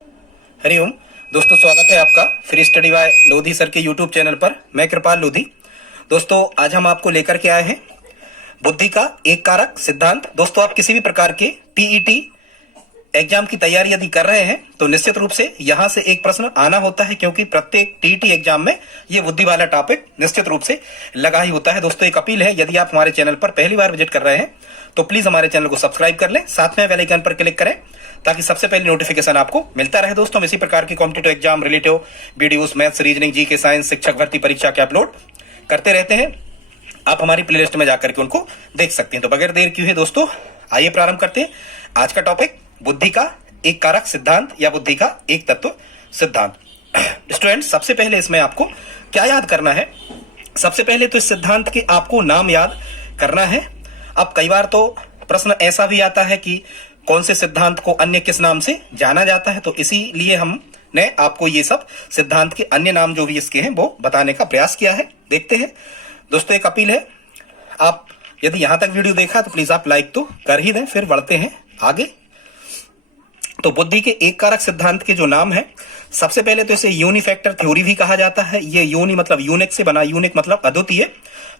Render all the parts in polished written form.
हरिओम दोस्तों, स्वागत है आपका free study bye Lodhi sir के यूट्यूब चैनल पर। मैं कृपाल लोधी। दोस्तों, आज हम आपको लेकर के आए हैं बुद्धि का एक कारक सिद्धांत। दोस्तों, आप किसी भी प्रकार के टीईटी एग्जाम की तैयारी यदि कर रहे हैं तो निश्चित रूप से यहां से एक प्रश्न आना होता है, क्योंकि प्रत्येक टीईटी एग्जाम में ये बुद्धि वाला टॉपिक निश्चित रूप से लगा ही होता है। दोस्तों, एक अपील है, यदि आप हमारे चैनल पर पहली बार विजिट कर रहे हैं तो प्लीज हमारे चैनल को सब्सक्राइब कर लें, साथ में बेल आइकन पर क्लिक करें ताकि सबसे पहले नोटिफिकेशन आपको मिलता रहे। दोस्तों, हम इसी प्रकार की competitive exam relative videos, maths, reasoning, GK, science, शिक्षक भर्ती परीक्षा के अपलोड करते रहते हैं। आप हमारी प्लेलिस्ट में जाकर के उनको देख सकते हैं। तो बगैर देर किए हुए दोस्तों, आइए प्रारंभ करते हैं आज का टॉपिक, बुद्धि का एक कारक सिद्धांत या बुद्धि का एक तत्व सिद्धांत। स्टूडेंट्स, सबसे पहले इसमें आपको क्या याद करना है? सबसे पहले तो इस सिद्धांत के आपको नाम याद करना है। अब कई बार तो प्रश्न ऐसा भी आता है कि कौन से सिद्धांत को अन्य किस नाम से जाना जाता है, तो इसीलिए हमने आपको ये सब सिद्धांत के अन्य नाम जो भी इसके हैं वो बताने का प्रयास किया है। देखते हैं दोस्तों, एक अपील है, आप यदि यहां तक वीडियो देखा तो प्लीज आप लाइक तो कर ही दें। फिर बढ़ते हैं आगे। तो बुद्धि के एक कारक सिद्धांत के जो नाम है, सबसे पहले तो इसे यूनिफैक्टर थ्योरी भी कहा जाता है। ये यूनि मतलब यूनिक से बना, यूनिक मतलब अद्वितीय,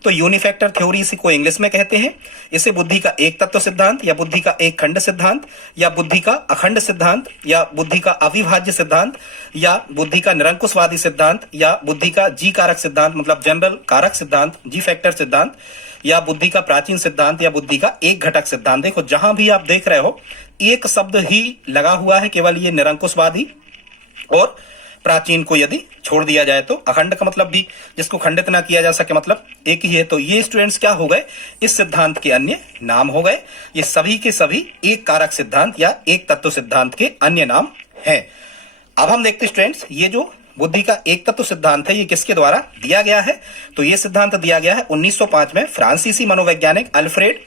तो यूनिफैक्टर थ्योरी इसी को इंग्लिश में कहते हैं। इसे बुद्धि का एक तत्व सिद्धांत या बुद्धि का एक खंड सिद्धांत या बुद्धि का अखंड सिद्धांत या बुद्धि का अविभाज्य सिद्धांत या बुद्धि का निरंकुशवादी सिद्धांत या बुद्धि का जी कारक सिद्धांत मतलब जनरल कारक सिद्धांत, जी फैक्टर सिद्धांत या बुद्धि का प्राचीन सिद्धांत या बुद्धि का एक घटक सिद्धांत। देखो, जहां भी आप देख रहे हो एक शब्द ही लगा हुआ है, केवल ये निरंकुशवादी और प्राचीन को यदि छोड़ दिया जाए तो अखंड का मतलब भी जिसको खंडित ना किया जा सके मतलब एक ही है। तो ये स्टूडेंट्स क्या हो गए, इस सिद्धांत के अन्य नाम हो गए। ये सभी के सभी एक कारक सिद्धांत या एक तत्व सिद्धांत के अन्य नाम हैं। अब हम देखते हैं स्टूडेंट्स, ये जो बुद्धि का एक तत्व सिद्धांत है ये किसके द्वारा दिया गया है? तो ये सिद्धांत दिया गया है 1905 में फ्रांसीसी मनोवैज्ञानिक अल्फ्रेड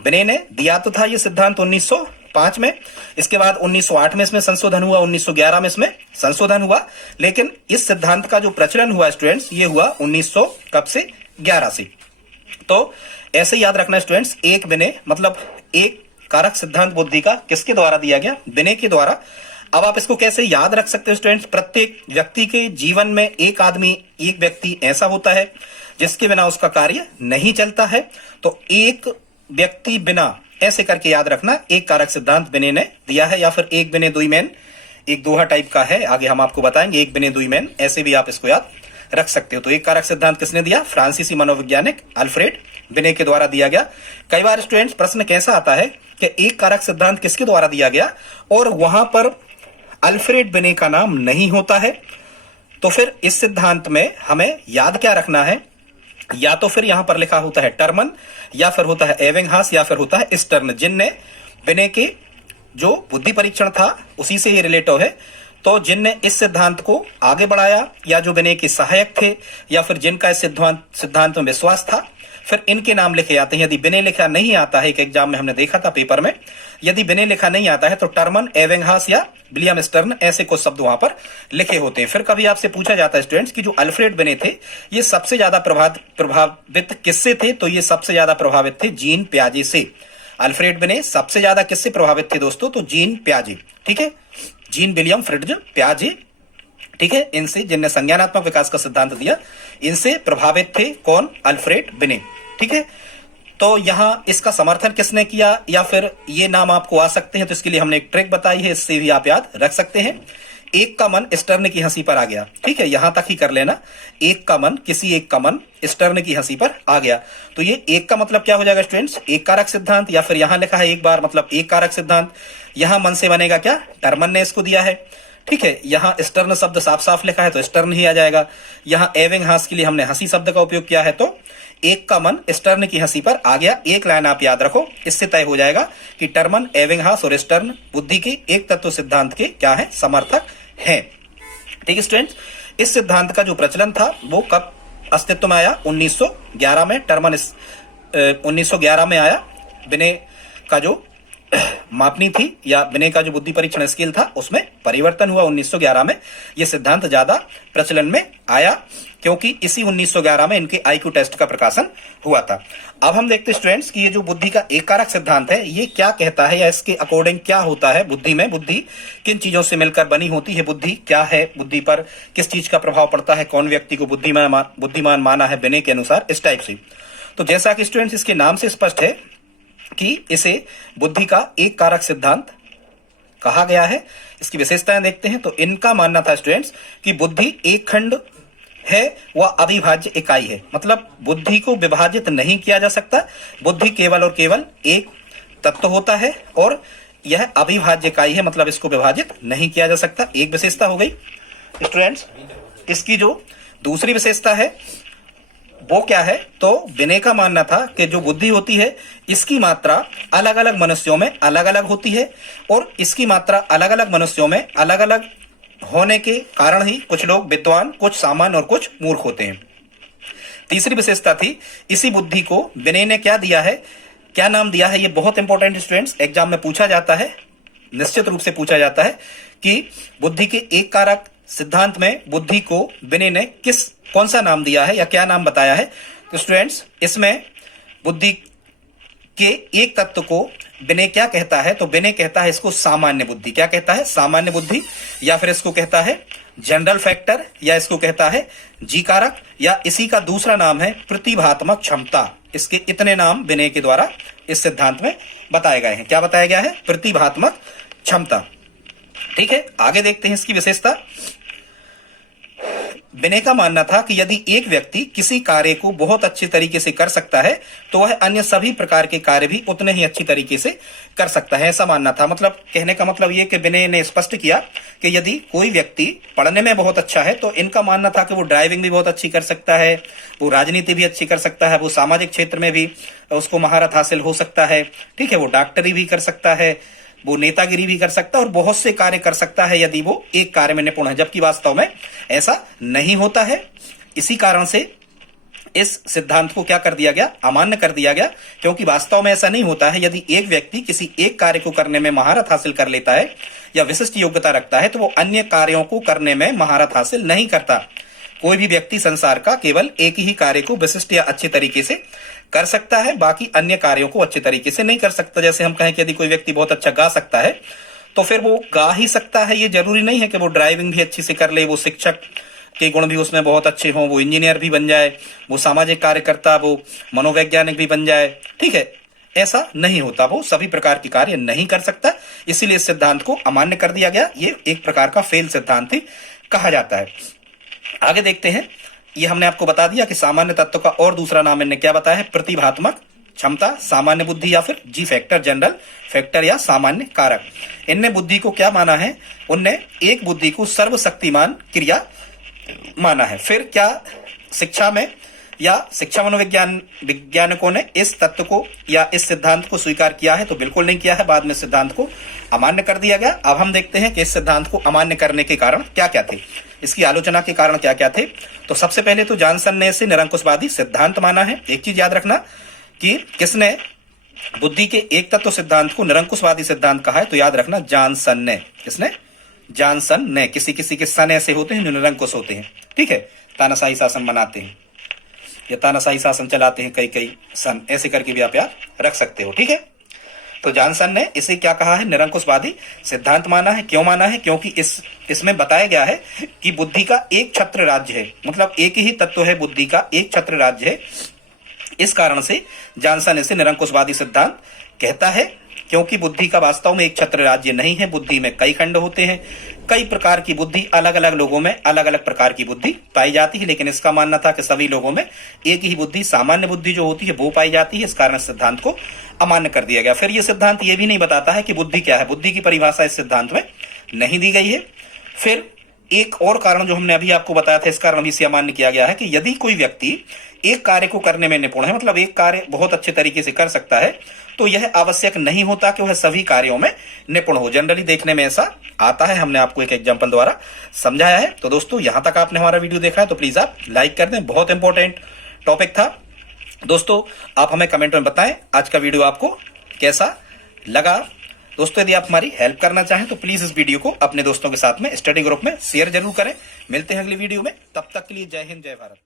बिने ने दिया तो था ये सिद्धांत 1905 में। इसके बाद 1908 में इसमें संशोधन हुआ, 1911 में इसमें संशोधन हुआ, लेकिन इस सिद्धांत का जो प्रचलन हुआ स्टूडेंट्स ये हुआ 1900 कब से 11 से। तो ऐसे याद रखना स्टूडेंट्स, एक बिने मतलब एक कारक सिद्धांत बुद्धि का किसके द्वारा दिया गया? बिने के द्वारा। अब आप इसको कैसे याद रख सकते हो स्टूडेंट्स? प्रत्येक व्यक्ति के जीवन में एक आदमी, एक व्यक्ति ऐसा होता है जिसके बिना उसका कार्य नहीं चलता है। तो एक व्यक्ति बिना ऐसे करके याद रखना, एक कारक सिद्धांत बिने ने दिया है, या फिर एक बिने दुई मैन, एक दोहा टाइप का है, आगे हम आपको बताएंगे, एक बिने दुई मैन, ऐसे भी आप इसको याद रख सकते हो। तो एक कारक सिद्धांत किसने दिया? फ्रांसीसी मनोवैज्ञानिक अल्फ्रेड बिने के द्वारा दिया गया। कई बार स्टूडेंट्स प्रश्न कैसा आता है कि एक कारक सिद्धांत किसके द्वारा दिया गया और वहां पर अल्फ्रेड बिने का नाम नहीं होता है, तो फिर इस सिद्धांत में हमें याद क्या रखना है? या तो फिर यहां पर लिखा होता है टर्मन, या फिर होता है एविंगहास, या फिर होता है स्टर्न, जिनने बिने के जो बुद्धि परीक्षण था उसी से ये रिलेटिव है। तो जिनने इस सिद्धांत को आगे बढ़ाया या जो बिने के सहायक थे या फिर जिनका इस सिद्धांत में विश्वास था, फिर इनके नाम लिखे जाते हैं। यदि बिने लिखा नहीं आता है, एक एग्जाम में हमने देखा था पेपर में, यदि बिने लिखा नहीं आता है तो टर्मन, एविंगहास या विलियम स्टर्न ऐसे कुछ शब्द वहां पर लिखे होते हैं। फिर कभी आपसे पूछा जाता है स्टूडेंट्स कि जो अल्फ्रेड बिने थे ये सबसे ज्यादा प्रभावित किससे थे? तो ये सबसे ज्यादा प्रभावित थे जीन पियाजे से। अल्फ्रेड बिने सबसे ज्यादा किससे प्रभावित थे दोस्तों? तो जीन पियाजे, ठीक है, जीन विलियम फ्रिट्ज पियाजे, ठीक है, इनसे, जिनने संज्ञानात्मक विकास का सिद्धांत दिया, इनसे प्रभावित थे कौन? अल्फ्रेड बिने, ठीक है। तो यहां इसका समर्थन किसने किया या फिर ये नाम आपको आ सकते हैं, तो इसके लिए हमने एक ट्रिक बताई है, इससे भी आप याद रख सकते हैं। एक का मन स्टर्न की हंसी पर आ गया, ठीक है, यहां तक ही कर लेना। एक का मन, किसी एक का मन स्टर्न की हंसी पर आ गया, तो ये एक का मतलब क्या हो जाएगा स्टूडेंट्स? एक कारक सिद्धांत, या फिर यहां लिखा है एक बार मतलब एक कारक सिद्धांत, यहां मन से बनेगा क्या? टर्मन ने इसको दिया है, ठीक है। यहां स्टर्न शब्द साफ साफ लिखा है तो स्टर्न ही आ जाएगा। यहां एविंगहास के लिए हमने हंसी शब्द का उपयोग किया है, तो एक का मन स्टर्न की हंसी पर आ गया। एक लाइन आप याद रखो, इससे तय हो जाएगा कि टर्मन, एविंगहास और स्टर्न बुद्धि के एक तत्व सिद्धांत के क्या है? समर्थक हैं, ठीक है स्टूडेंट्स। इस सिद्धांत का जो प्रचलन था वो कब अस्तित्व में आया? 1911 में। टर्मन 1911 में आया। बिने का जो मापनी थी या विनय का जो बुद्धि परीक्षण स्केल था उसमें परिवर्तन हुआ 1911 में। यह सिद्धांत ज्यादा प्रचलन में आया क्योंकि इसी 1911 में इनके आईक्यू टेस्ट का प्रकाशन हुआ था। अब हम देखते हैं स्टूडेंट्स कि ये जो बुद्धि का एक कारक सिद्धांत है ये क्या कहता है या इसके अकॉर्डिंग क्या होता है बुद्धि में। बुद्धि किन चीजों से मिलकर बनी होती है, बुद्धि क्या है, बुद्धि पर किस चीज का प्रभाव पड़ता है, कौन व्यक्ति को बुद्धिमान माना है विनय के अनुसार, इस टाइप से। तो जैसा कि स्टूडेंट्स इसके नाम से स्पष्ट है कि इसे बुद्धि का एक कारक सिद्धांत कहा गया है। इसकी विशेषताएं देखते हैं। तो इनका मानना था स्टूडेंट्स कि बुद्धि एक खंड है वह अविभाज्य इकाई है, मतलब बुद्धि को विभाजित नहीं किया जा सकता। बुद्धि केवल और केवल एक तत्व होता है और यह अविभाज्य इकाई है, मतलब इसको विभाजित नहीं किया जा सकता। एक विशेषता हो गई स्टूडेंट्स। इसकी जो दूसरी विशेषता है वो क्या है, तो विनय का मानना था कि जो बुद्धि होती है इसकी मात्रा अलग अलग मनुष्यों में अलग अलग होती है और इसकी मात्रा अलग अलग मनुष्यों में अलग अलग होने के कारण ही कुछ लोग विद्वान, कुछ सामान्य और कुछ मूर्ख होते हैं। तीसरी विशेषता थी इसी बुद्धि को विनय ने क्या दिया है, क्या नाम दिया है। ये बहुत इंपॉर्टेंट स्टूडेंट्स एग्जाम में पूछा जाता है, निश्चित रूप से पूछा जाता है कि बुद्धि के एक कारक सिद्धांत में बुद्धि को विनय ने कौन सा नाम दिया है या क्या नाम बताया है। तो स्टूडेंट्स इसमें बुद्धि के एक तत्व को विनय क्या कहता है, तो विनय कहता है इसको सामान्य बुद्धि। क्या कहता है, सामान्य बुद्धि, या फिर इसको कहता है जनरल फैक्टर, या इसको कहता है जी कारक, या इसी का दूसरा नाम है प्रतिभात्मक क्षमता। इसके इतने नाम विनय के द्वारा इस सिद्धांत में बताए गए हैं। क्या बताया गया है, प्रतिभात्मक क्षमता। ठीक है, आगे देखते हैं इसकी विशेषता। विनय का मानना था कि यदि एक व्यक्ति किसी कार्य को बहुत अच्छे तरीके से कर सकता है तो वह अन्य सभी प्रकार के कार्य भी उतने ही अच्छी तरीके से कर सकता है, ऐसा मानना था। मतलब कहने का मतलब यह कि विनय ने स्पष्ट किया कि यदि कोई व्यक्ति पढ़ने में बहुत अच्छा है तो इनका मानना था कि वो ड्राइविंग भी बहुत अच्छी कर सकता है, वो राजनीति भी अच्छी कर सकता है, वो सामाजिक क्षेत्र में भी उसको महारत हासिल हो सकता है। ठीक है, वो डॉक्टरी भी कर सकता है, वो नेतागिरी भी कर सकता है और बहुत से कार्य कर सकता है यदि वो एक कार्य में निपुण है, जबकि वास्तव में ऐसा नहीं होता है। इसी कारण से इस सिद्धांत को क्या कर दिया गया, अमान्य कर दिया गया, क्योंकि वास्तव में ऐसा नहीं होता है। यदि एक व्यक्ति किसी एक कार्य को करने में महारत हासिल कर लेता है या विशिष्ट योग्यता रखता है तो वो अन्य कार्यों को करने में महारत हासिल नहीं करता। कोई भी व्यक्ति संसार का केवल एक ही कार्य को विशिष्ट या अच्छे तरीके से कर सकता है, बाकी अन्य कार्यों को अच्छे तरीके से नहीं कर सकता। जैसे हम कहें कि यदि कोई व्यक्ति बहुत अच्छा गा सकता है तो फिर वो गा ही सकता है, ये जरूरी नहीं है कि वो ड्राइविंग भी अच्छी से कर ले, वो शिक्षक के गुण भी उसमें बहुत अच्छे हों, वो इंजीनियर भी बन जाए, वो सामाजिक कार्यकर्ता, वो मनोवैज्ञानिक भी बन जाए। ठीक है, ऐसा नहीं होता, वो सभी प्रकार के कार्य नहीं कर सकता। इसीलिए इस सिद्धांत को अमान्य कर दिया गया। ये एक प्रकार का फेल सिद्धांत ही कहा जाता है। आगे देखते हैं। ये हमने आपको बता दिया कि सामान्य तत्व का और दूसरा नाम इन्होंने क्या बताया है, प्रतिभात्मक क्षमता, सामान्य बुद्धि या फिर जी फैक्टर, जनरल फैक्टर या सामान्य कारक। इनने बुद्धि को क्या माना है, उनने एक बुद्धि को सर्वशक्तिमान क्रिया माना है। फिर क्या शिक्षा में या शिक्षा मनोविज्ञान वैज्ञानिकों ने इस तत्व को या इस सिद्धांत को स्वीकार किया है, तो बिल्कुल नहीं किया है। बाद में सिद्धांत को अमान्य कर दिया गया। अब हम देखते हैं कि इस सिद्धांत को अमान्य करने के कारण क्या क्या थे, इसकी आलोचना के कारण क्या क्या थे। तो सबसे पहले तो जॉनसन ने इसे निरंकुशवादी सिद्धांत माना है। एक चीज याद रखना कि किसने बुद्धि के एक तत्व सिद्धांत को निरंकुशवादी सिद्धांत कहा है, तो याद रखना जॉनसन ने। किसने, जॉनसन ने। किसी किसी के सन ऐसे होते हैं जो निरंकुश होते हैं। ठीक है, तानाशाही शासन बनाते हैं या तानाशाही शासन चलाते हैं, कई कई सन ऐसे करके भी आप याद रख सकते हो। ठीक है, तो जॉनसन ने इसे क्या कहा है, निरंकुशवादी सिद्धांत माना है। क्यों माना है, क्योंकि इसमें बताया गया है कि बुद्धि का एक छत्र राज्य है, मतलब एक ही तत्व है, बुद्धि का एक छत्र राज्य है। इस कारण से जॉनसन इसे निरंकुशवादी सिद्धांत कहता है, क्योंकि बुद्धि का वास्तव में एक छत्र राज्य नहीं है। बुद्धि में कई खंड होते हैं, कई प्रकार की बुद्धि, अलग अलग लोगों में अलग अलग प्रकार की बुद्धि पाई जाती है, लेकिन इसका मानना था कि सभी लोगों में एक ही बुद्धि, सामान्य बुद्धि जो होती है वो पाई जाती है। इस कारण सिद्धांत को अमान्य कर दिया गया। फिर यह सिद्धांत ये भी नहीं बताता है कि बुद्धि क्या है, बुद्धि की परिभाषा इस सिद्धांत में नहीं दी गई है। फिर एक और कारण जो हमने अभी आपको बताया था, इस कारण भी इसे अमान्य किया गया है कि यदि कोई व्यक्ति एक कार्य को करने में निपुण है, मतलब एक कार्य बहुत अच्छे तरीके से कर सकता है, तो यह आवश्यक नहीं होता कि वह सभी कार्यों में निपुण हो। जनरली देखने में ऐसा आता है, हमने आपको एक एग्जांपल द्वारा समझाया है। तो दोस्तों, यहां तक आपने हमारा वीडियो देखा है तो प्लीज आप लाइक कर दें, बहुत इंपॉर्टेंट टॉपिक था। दोस्तों, आप हमें कमेंट में बताएं आज का वीडियो आपको कैसा लगा। दोस्तों यदि आप हमारी हेल्प करना चाहें तो प्लीज इस वीडियो को अपने दोस्तों के साथ में स्टडी ग्रुप में शेयर जरूर करें। मिलते हैं अगली वीडियो में, तब तक के लिए जय हिंद जय भारत।